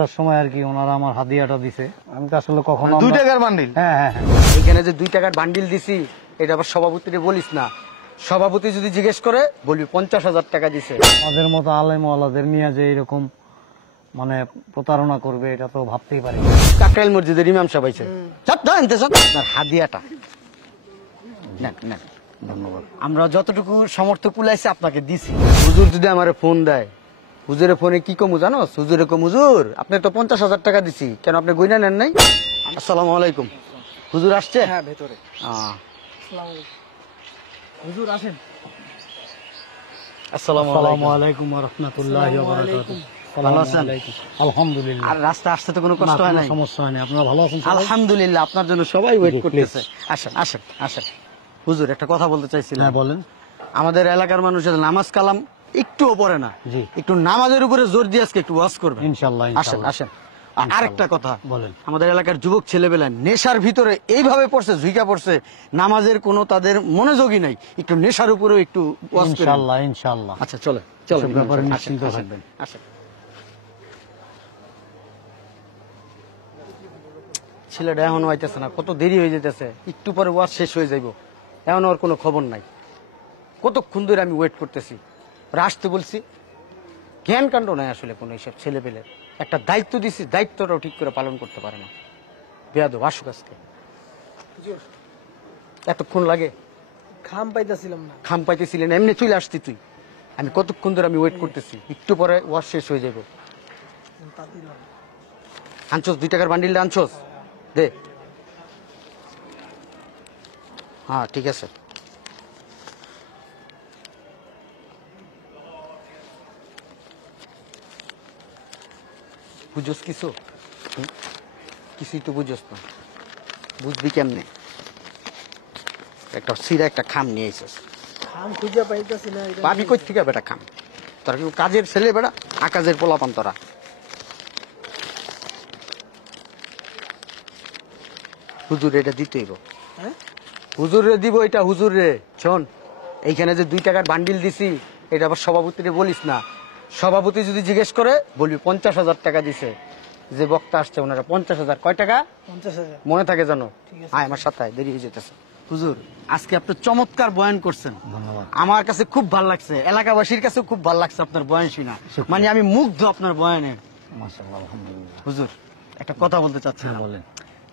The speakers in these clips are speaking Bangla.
আসার সময় আর কি ওনারা আমার হাদিয়াটা দিছে, আমি তো আসলে কখনো 2 টাকার বান্ডিল। হ্যাঁ হ্যাঁ হ্যাঁ, এখানে যে 2 টাকার বান্ডিল দিছি এটা আবার সভাপতিরে বলিস না। সভাপতি যদি জিজ্ঞেস করে বলবি 50,000 টাকা দিছে। আমাদের মতো আলেম ওয়ালাদের নিয়ে যে এরকম মানে প্রতারণা করবে এটা তো ভাবতেই পারি না। কাকরাইল মসজিদের ইমাম সাহেব আইছে। চট না আনতে চট। আপনার হাদিয়াটা নেন নেন। ধন্যবাদ। আমরা যতটুকু সামর্থ্য কুলাইছে আপনাকে দিছি। হুজুর যদি আমারে ফোন দেয়, হুজুরের ফোনে কি কমু জানো? হুজুরে কম, হুজুর আপনি তো 50,000 টাকা দিছি, কেন আপনি গইনা নেন নাই? আসসালামু আলাইকুম। হুজুর আসছে? হ্যাঁ ভেতরে। হুজুর আসেন। আসসালামু আসসালামু আলাইকুম। আলাইকুম ওয়া রাহমাতুল্লাহি ওয়া বারাকাতুহু। ভালো আছেন? আলহামদুলিল্লাহ। আর রাস্তা আসতে তো কোনো কষ্ট হয় নাই? সমস্যা হয় না। আপনারা ভালো আছেন সবাই? আলহামদুলিল্লাহ, আপনার জন্য সবাই ওয়েট জি, করতেছে। আসেন আসেন আসেন। হুজুর একটা কথা বলতে চাইছিলাম। হ্যাঁ বলেন। আমাদের এলাকার মানুষের নামাজ কালাম একটুও পড়ে না, জি। একটু নামাজের উপরে জোর দিয়ে আজকে একটু ওয়াজ করবেন। ইনশাআল্লাহ, আসেন ইনশাআল্লাহ। আসেন। আরেকটা কথা বলেন। আমাদের এলাকার যুবক ছেলেবেলা নেশার ভিতরে এইভাবে পড়ছে, ঝুইকা পড়ছে, নামাজের কোনো তাদের মনোযোগই নাই, একটু নেশার উপরেও একটু ওয়াজ করেন। ইনশাআল্লাহ ইনশাআল্লাহ। আচ্ছা চলে চলো, এসব ব্যাপারে নিশ্চিন্ত থাকবেন। আসেন। ছেলেটা এখনো আইতেছে না, কত দেরি হয়ে যেতেছে, একটু পরে ওয়াজ শেষ হয়ে যাইব, এখন ওর কোনো খবর নাই। কতক্ষণ ধরে আমি ওয়েট করতেছি, ওরা আসতে বলছি, জ্ঞান কাণ্ড নাই আসলে কোনো এইসব ছেলে পেলের। একটা দায়িত্ব দিছি, দায়িত্বটাও ঠিক করে পালন করতে পারে না। বেয়াদব, আসুক আজকে। এতক্ষণ লাগে? খাম পাইতাছিলাম না। খাম পাইতেছিলেন, এমনি চলে আসতি তুই। আমি কতক্ষণ ধরে আমি ওয়েট করতেছি, একটু পরে ওয়াশ শেষ হয়ে যাবো। আনছোস 2 টাকার বান্ডিলটা আনছোস? দে। হ্যাঁ ঠিক আছে। বুঝোস কিছু? কিছুই তো বুঝোস না, বুঝবি কেমনে? একটা সিরা একটা খাম নিয়ে আইসস। খাম খুঁজে পাইতাছি না। এটা পাবি কই থেকে বেটা খাম? তোরা কেউ কাজের ছেলে বেটা, আকাজের পোলাপান তোরা। হুজুর এটা দিতেই গো। হ্যাঁ? হুজুরে দিব এটা, হুজুর রে। শোন, এইখানে যে 2 টাকার বান্ডিল দিছি এটা আবার সভাপতিরে বলিস না। সভাপতি যদি জিজ্ঞেস করে বলবি 50,000 টাকা দিছে। যে বক্তা আসছে ওনারা 50,000। কয় টাকা? 50,000। মনে থাকে জানো? ঠিক আছে। আয় আমার সাথে আয়, দেরি হয়ে যেতেছে। হুজুর আজকে আপনি চমৎকার বয়ান করছেন, ধন্যবাদ। আমার কাছে খুব ভালো লাগছে, এলাকাবাসীর কাছে খুব ভালো লাগছে আপনার বয়ান শুনা। মানে আমি মুগ্ধ আপনার বয়ানে। মাশাআল্লাহ, আলহামদুলিল্লাহ। হুজুর একটা কথা বলতে চাচ্ছিলাম। হ্যাঁ, বলেন।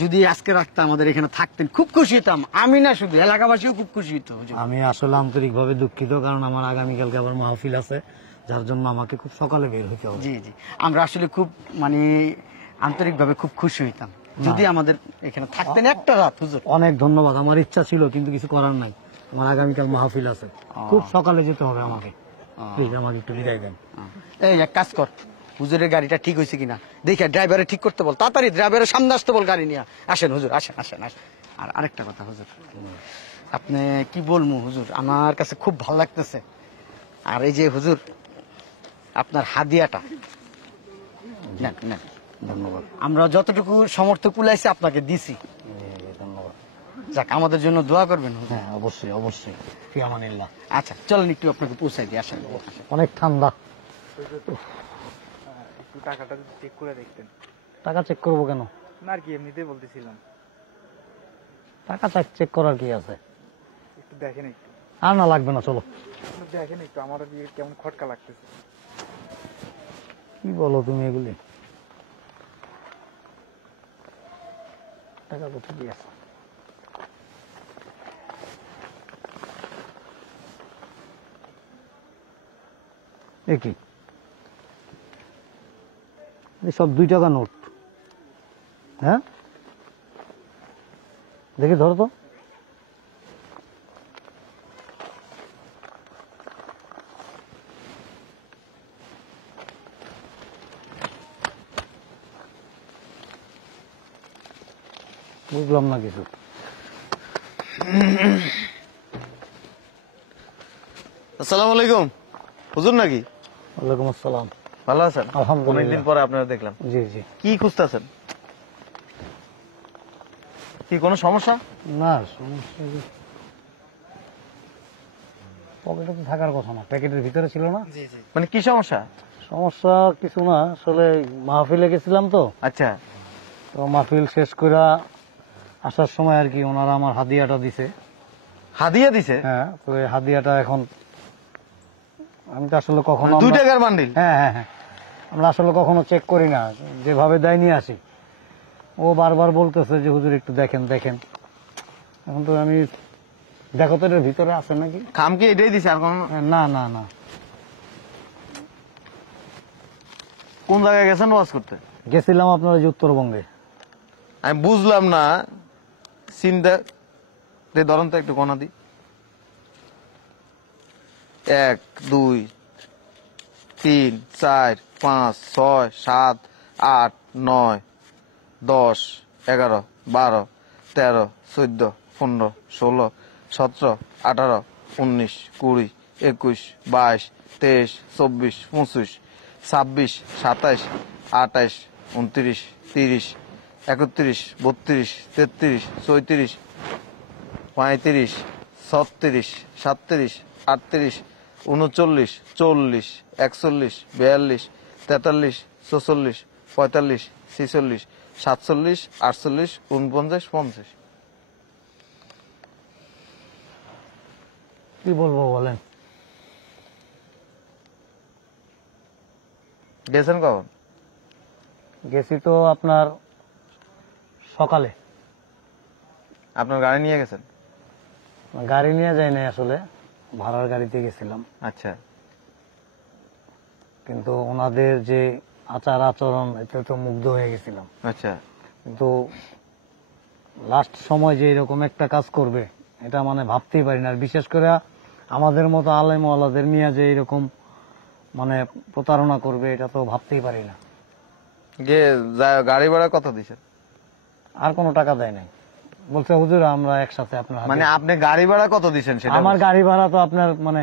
যদি আজকে রাখতে আমাদের এখানে থাকতেন খুব খুশি হতাম, আমি না শুধু এলাকাবাসীও খুব খুশি হতো। হুজুর আমি আসলে আন্তরিকভাবে দুঃখিত, কারণ আমার আগামীকালকে আবার মাহফিল আছে, যার জন্য আমাকে খুব সকালে বের হতে হবে। জি জি, আমরা আসলে খুব মানে আন্তরিকভাবে খুব খুশি হইতাম যদি আমাদের এখানে থাকতেন একটা রাত। হুজুর অনেক ধন্যবাদ। আমার ইচ্ছা ছিল কিন্তু কিছু করার নাই, আমার আগামীকাল মাহফিল আছে, খুব সকালে যেতে হবে আমাকে। প্লিজ আমাকে একটু বিদায় দেন। এই এক কাজ কর, হুজুরের গাড়িটা ঠিক হয়েছে কিনা দেখে ড্রাইভারে ঠিক করতে বল, তাড়াতাড়ি ড্রাইভারের সামনে আসতে বল গাড়ি নিয়ে। আসেন হুজুর, আসেন আসেন আসেন। আর আরেকটা কথা হুজুর, আপনি কি বলবো হুজুর, আমার কাছে খুব ভালো লাগতেছে। আর এই যে হুজুর আপনার হাদিয়াটা নেন নেন। ধন্যবাদ। আমরা যতটুকু সামর্থ্য কুলাইছে আপনাকে দিছি। ধন্যবাদ। যাক, আমাদের জন্য দোয়া করবেন হুজুর। হ্যাঁ অবশ্যই অবশ্যই। ফি আমানিল্লাহ। আচ্ছা চলেন একটু আপনাকে পৌঁছাই দিই, আসেন আসেন। অনেক ঠান্ডা। একটু টাকাটা চেক করে দেখতেন টাকা চেক করবো কেন? না, আর কি এমনিতেই বলতেছিলাম। টাকা চেক করার কি আছে? একটু দেখেন, একটু আর না লাগবে না, চলো। দেখেন একটু, আমারও কেমন খটকা লাগতেছে। কি বলো তুমি এগুলি? টাকা তো ঠিকই আছে। এ কি? সব 2 টাকা নোট। হ্যাঁ দেখি ধরো তো। বুঝলাম না কিছু। আসসালামু আলাইকুম। হুজুর নাকি? ওয়ালাইকুম আসসালাম। ভালো আছেন? আলহামদুলিল্লাহ। অনেকদিন পরে আপনারা দেখলাম। জি জি। কি খুঁজতেছেন? কি কোনো সমস্যা? না সমস্যা পকেটে তো থাকার কথা না, প্যাকেটের ভিতরে ছিল না। জি জি। মানে কি সমস্যা? সমস্যা কিছু না, আসলে মাহফিলে গেছিলাম তো আচ্ছা। তো মাহফিল শেষ করে আসার সময় আর কি ওনারা আমার হাদিয়াটা দিছে। হাদিয়া দিছে? হ্যাঁ, তো এই হাদিয়াটা এখন আমি তো আসলে কখনো 2 টাকার বান্ডিল? হ্যাঁ হ্যাঁ হ্যাঁ, আমরা আসলে কখনো চেক করি না, যেভাবে দেয় নিয়ে আসি। ও বারবার বলতেছে যে হুজুর একটু দেখেন দেখেন। এখন তো আমি দেখো তো এটার ভিতরে আছে নাকি। খাম কি এটাই দিছে আর কোন? না না না, কোন জায়গায় গেছেন ওয়াজ করতে? গেছিলাম আপনার ওই যে উত্তরবঙ্গে। আমি বুঝলাম না চিন্তা ধরন তো একটু কোনা দি। 1 2 3 4 5 6 7 8 9 10 11 12 13 14 15 16 17 18 19 20 21 22 23 24 25 26 27 28 29 30 31 32 33 34 35 36 37 38 39 40 41 42 43 44 45 46 47 48 49 50। কি বলবো বলেন। গেছেন কখন? গেছি তো আপনার সকালে। আপনার গাড়ি নিয়ে গেছেন? গাড়ি নিয়ে যাই নাই, আসলে ভাড়ার গাড়িতে গেছিলাম। আচ্ছা। কিন্তু ওনাদের যে আচার আচরণ, এতে তো মুগ্ধ হয়ে গেছিলাম। আচ্ছা। কিন্তু লাস্ট সময় যে এরকম একটা কাজ করবে এটা মানে ভাবতেই পারি না। আর বিশেষ করে আমাদের মতো আলেম ওয়ালাদের নিয়ে যে এরকম মানে প্রতারণা করবে এটা তো ভাবতেই পারি না। গাড়ি ভাড়া কত দিছেন? আর কোনো টাকা দেয় নাই, বলছে হুজুর আমরা একসাথে আপনার মানে আপনি গাড়ি ভাড়া কত দিছেন সেটা? আমার গাড়ি ভাড়া তো আপনার মানে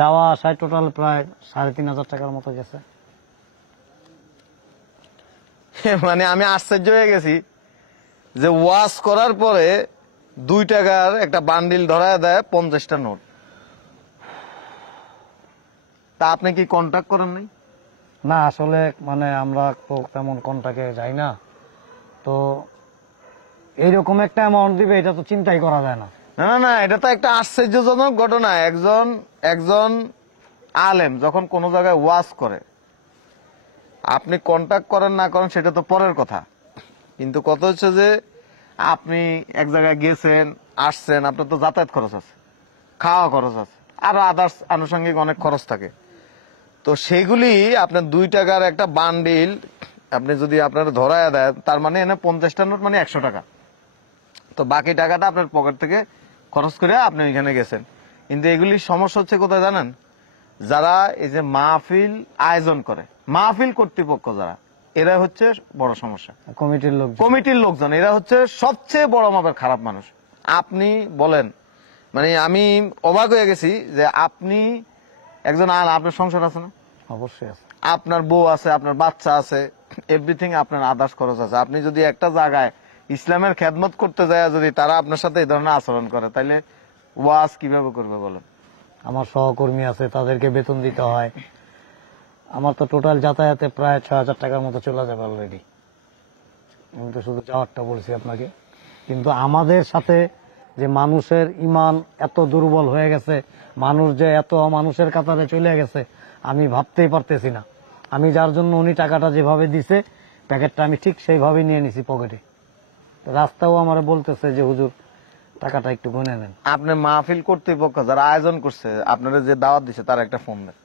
যাওয়া আসায় টোটাল প্রায় 3,500 টাকার মতো গেছে। মানে আমি আশ্চর্য হয়ে গেছি যে ওয়াশ করার পরে 2 টাকার একটা বান্ডিল ধরায় দেয় 50টা নোট। তা আপনি কি কন্ট্যাক্ট করেন নাই? না আসলে মানে আমরা তো তেমন কন্টাক্টে যাই না, তো এইরকম একটা অ্যামাউন্ট দিবে এটা তো চিন্তাই করা যায় না। না না না, এটা তো একটা আশ্চর্যজনক ঘটনা। একজন আলেম যখন কোন জায়গায় ওয়াজ করে, আপনি কন্ট্যাক্ট করেন না করেন সেটা তো পরের কথা, কিন্তু কথা হচ্ছে যে আপনি এক জায়গায় গেছেন আসছেন, আপনার তো যাতায়াত খরচ আছে, খাওয়া খরচ আছে, আরো আদার্স আনুষঙ্গিক অনেক খরচ থাকে। তো সেগুলি আপনার 2 টাকার একটা বান্ডিল আপনি যদি আপনার ধরায় দেয়, তার মানে এনে 50টা নোট মানে 100 টাকা। তো বাকি টাকাটা আপনার পকেট থেকে খরচ করে আপনি ওইখানে গেছেন। কিন্তু এগুলির সমস্যা হচ্ছে কোথায় জানেন? যারা এই যে মাহফিল আয়োজন করে, মাহফিল কর্তৃপক্ষ যারা, এরা হচ্ছে বড় সমস্যা। কমিটির লোকজন এরা হচ্ছে সবচেয়ে বড় মাপের খারাপ মানুষ। আপনি বলেন, মানে আমি অবাক হয়ে গেছি যে আপনি একজন আপনার সংসার আছে না? অবশ্যই আছে। আপনার বউ আছে, আপনার বাচ্চা আছে, এভরিথিং আপনার আদার্স খরচ আছে। আপনি যদি একটা জায়গায় ইসলামের খেদমত করতে যায়, যদি তারা আপনার সাথে এই ধরনের আচরণ করে, তাহলে ওয়াজ কিভাবে করবে বলেন? আমার সহকর্মী আছে, তাদেরকে বেতন দিতে হয়। আমার তো টোটাল যাতায়াতে প্রায় 6,000 টাকার মতো চলে যাবে অলরেডি। আমি তো শুধু যাওয়ারটা বলছি আপনাকে। কিন্তু আমাদের সাথে যে মানুষের ইমান এত দুর্বল হয়ে গেছে, মানুষ যে এত মানুষের কাতারে চলে গেছে, আমি ভাবতেই পারতেছি না। আমি যার জন্য উনি টাকাটা যেভাবে দিছে, প্যাকেটটা আমি ঠিক সেইভাবে নিয়ে নিছি পকেটে। রাস্তাও আমার বলতেছে যে হুজুর টাকাটা একটু গুনে নেন। আপনি মাহফিল কর্তৃপক্ষ যারা আয়োজন করছে, আপনারা যে দাওয়াত দিছে, তার একটা ফোন দেন।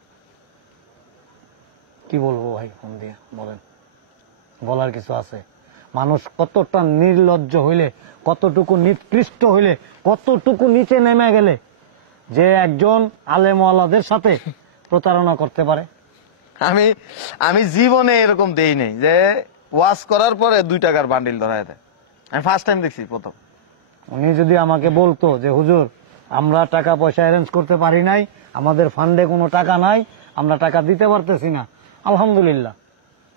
কি বলবো ভাই, ফোন দিয়ে বলেন, বলার কিছু আছে? মানুষ কতটা নির্লজ্জ হইলে, কতটুকু নিকৃষ্ট হইলে, কতটুকু নিচে নেমে গেলে যে একজন আলেমওয়ালাদের সাথে প্রতারণা করতে পারে। আমি জীবনে এরকম দেই নাই যে ওয়াজ করার পরে 2 টাকার বান্ডিল ধরায় দেয়। আমি ফার্স্ট টাইম দেখছি প্রথম। উনি যদি আমাকে বলতো যে হুজুর আমরা টাকা পয়সা অ্যারেঞ্জ করতে পারি নাই, আমাদের ফান্ডে কোনো টাকা নাই, আমরা টাকা দিতে পারতেছি না, আলহামদুলিল্লাহ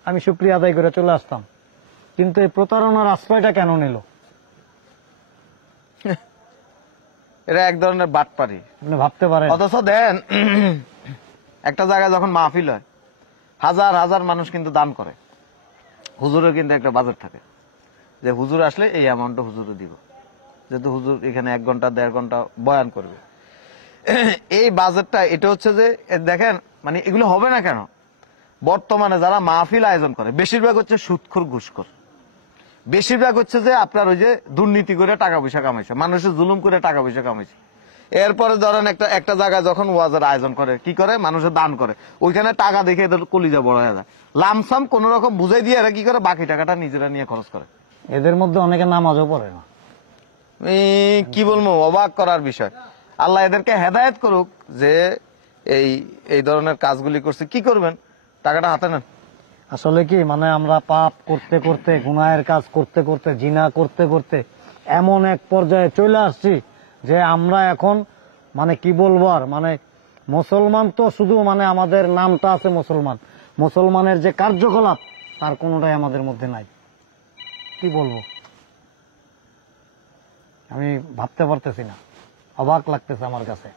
আমি শুকরিয়া আদায় করে চলে আসতাম। কিন্তু এই প্রতারণার আশ্রয়টা কেন নিল? এটা এক ধরনের বাটপারি, আপনি ভাবতে পারেন। অথচ দেন একটা জায়গায় যখন মাহফিল হয়, হাজার হাজার মানুষ কিন্তু দান করে। হুজুরের কিন্তু একটা বাজেট থাকে যে হুজুর আসলে এই অ্যামাউন্টটা হুজুরে দিব, যেহেতু হুজুর এখানে 1 ঘন্টা 1.5 ঘন্টা বয়ান করবে। এই বাজেটটা এটা হচ্ছে যে দেখেন মানে এগুলো হবে না কেন, বর্তমানে যারা মাহফিল আয়োজন করে বেশিরভাগ হচ্ছে সুদখোর ঘুষখোর, বেশিরভাগ হচ্ছে যে আপনার ওই যে দুর্নীতি করে টাকা পয়সা কামাইছে, মানুষের জুলুম করে টাকা পয়সা কামাইছে। এরপরে ধরেন একটা জায়গায় যখন ওয়াজের আয়োজন করে কি করে, মানুষের দান করে, ওইখানে টাকা দেখে এদের কলিজা বড় হয়ে যায়, লামসাম কোন রকম বুঝাই দিয়ে এরা কি করে বাকি টাকাটা নিজেরা নিয়ে খরচ করে। এদের মধ্যে অনেকে নামাজও পড়ে না। কি বলবো, অবাক করার বিষয়। আল্লাহ এদেরকে হেদায়েত করুক যে এই ধরনের কাজগুলি করছে। কি করবেন, টাকাটা হাতে নেন। আসলে কি মানে আমরা পাপ করতে করতে, গুনাহের কাজ করতে করতে, জিনা করতে করতে এমন এক পর্যায়ে চলে আসছি যে আমরা এখন মানে কি বলবো আর, মানে মুসলমান তো শুধু মানে আমাদের নামটা আছে মুসলমান, মুসলমানের যে কার্যকলাপ তার কোনোটাই আমাদের মধ্যে নাই। কি বলবো আমি ভাবতে পারতেছি না, অবাক লাগতেছে আমার কাছে।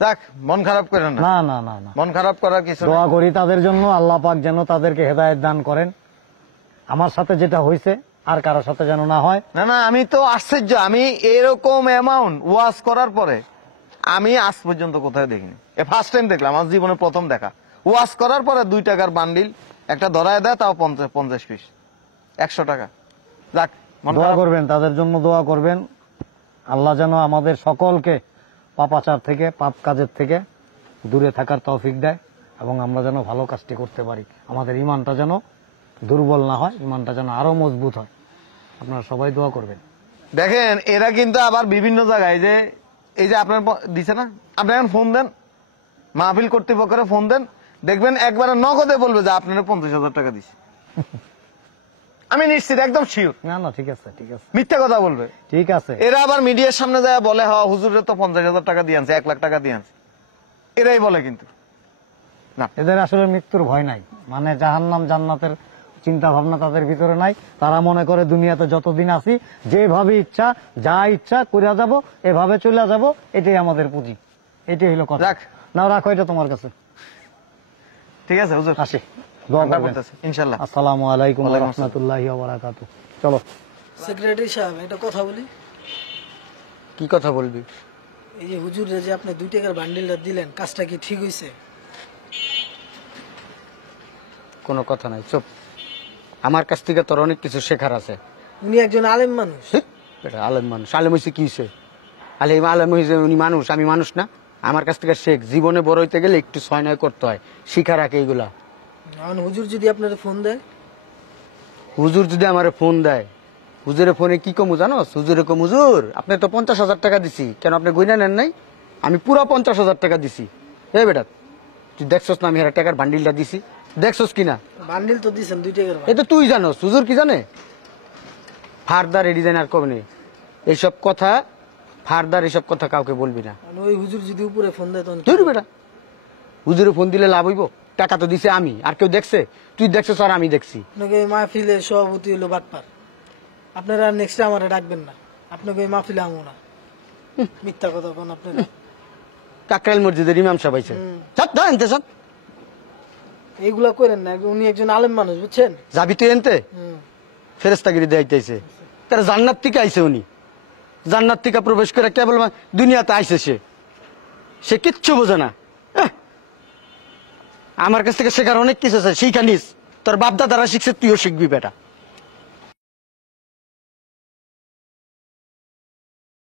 দেখ, মন খারাপ করেন না, না না না না, মন খারাপ করার কিছু নেই। দোয়া করি তাদের জন্য, আল্লাহ পাক যেন তাদেরকে হেদায়েত দান করেন। আমার সাথে যেটা হয়েছে আর কারোর সাথে যেন না হয়। না না, আমি তো আশ্চর্য, আমি এরকম অ্যামাউন্ট ওয়াজ করার পরে আমি আজ পর্যন্ত কোথায় দেখিনি। ফার্স্ট টাইম দেখলাম, আমার জীবনে প্রথম দেখা। ওয়াজ করার পরে 2 টাকার বান্ডিল একটা ধরায় দেয়, তাও 50 পিস, 100 টাকা। যাক, মন দোয়া খারাপ। করবেন তাদের জন্য, দোয়া করবেন আল্লাহ যেন আমাদের সকলকে পাপাচার থেকে, পাপ কাজের থেকে দূরে থাকার তৌফিক দেয় এবং আমরা যেন ভালো কাজটি করতে পারি, আমাদের ইমানটা যেন দুর্বল না হয়, ইমানটা যেন আরো মজবুত হয়। আপনারা সবাই দোয়া করবেন। দেখেন, এরা কিন্তু আবার বিভিন্ন জায়গায় যে এই যে আপনার দিছে না, আপনি এখন ফোন দেন, মাহফিল কর্তৃপক্ষের ফোন দেন, দেখবেন একবারে নগদে বলবে যে আপনারা 50,000 টাকা দিছে। আমি নিশ্চিত, একদম শিওর, না না, ঠিক আছে ঠিক আছে, মিথ্যা কথা বলবে। ঠিক আছে। এরা আবার মিডিয়ার সামনে যায় বলে, হ্যাঁ হুজুরের তো 50,000 টাকা দিয়ে আনছে, 1 লাখ টাকা দিয়ে আনছে, এরাই বলে। কিন্তু না, এদের আসলে মৃত্যুর ভয় নাই, মানে জাহান্নাম জান্নাতের চিন্তা ভাবনা তাদের ভিতরে নাই। তারা মনে করে দুনিয়াতে যতদিন আছি যেভাবে ইচ্ছা যা ইচ্ছা করে যাব, এভাবে চলে যাব, এটাই আমাদের পুঁজি, এটাই হলো কথা। রাখ। না রাখো এটা তোমার কাছে। ঠিক আছে হুজুর, আসি, দোয়া ঠান্ডা করবেন। পড়তেছে, ইনশাল্লাহ। আসসালামু আলাইকুম ওয়া ওয়ালাইকুম আসসালাম। রাহমাতুল্লাহি ওয়া বারাকাতুহু। চলো। সেক্রেটারি সাহেব, একটা কথা বলি। কি কথা বলবি? এই যে হুজুরে যে আপনি 2 টাকার বান্ডিলটা দিলেন, কাজটা কি ঠিক হয়েছে? কোনো কথা নাই, চুপ। আমার কাছ থেকে তোর অনেক কিছু শেখার আছে। উনি একজন আলেম মানুষ। এটা আলেম মানুষ, আলেম হয়েছে কি হয়েছে? আলেম হয়েছে, উনি মানুষ, আমি মানুষ না? আমার কাছ থেকে শেখ। জীবনে বড় হইতে গেলে একটু 6-9 করতে হয়, শিখা রাখে এগুলা। এখন হুজুর যদি আপনার ফোন দেয়, হুজুর যদি আমার ফোন দেয়, হুজুরের ফোনে কি কমু জানোস? হুজুরে কম, হুজুর আপনি তো 50,000 টাকা দিছি, কেন আপনি গইনা নেন নাই? আমি পুরো 50,000 টাকা দিছি। এ বেটা, তুই দেখছস না আমি হারা টাকার বান্ডিলটা দিছি? দেখছস কিনা? বান্ডিল তো দিছেন 2 টাকার। এ তো তুই জানোস, হুজুর কি জানে? ফারদার ডিজাইনার কমনি এইসব কথা, ফারদার এসব কথা কাউকে বলবি না। ওই হুজুর যদি উপরে ফোন দেয় তখন তুই বেটা, হুজুরে ফোন দিলে লাভ হইব? টাকা তো দিছে আমি, আর কেউ দেখছে? তুই দেখছস আর আমি দেখছি। আপনাকে এই মাহফিলের সভাপতি হলো বাটপার। আপনারা নেক্সট আমারে ডাকবেন না, আপনাকে এই মাহফিলে আমো না। মিথ্যা কথা কোন আপনারা। কাকরাইল মসজিদের ইমাম সাহেব আইছে, সব জানতে সব এইগুলা করেন না, উনি একজন আলেম মানুষ, বুঝছেন? যাবি তুই এনতে হুম। ফেরেস্তাগিরি দেখাইতেছে। তারা জান্নাত থেকে আইছে, উনি জান্নাত থেকে প্রবেশ করে কেবল দুনিয়াতে আইছে, সে কিচ্ছু বোঝে না। আমার কাছ থেকে শেখার অনেক কিছু আছে, শিখা নিস। তোর বাপদাদারা শিখছে, তুইও শিখবি বেটা।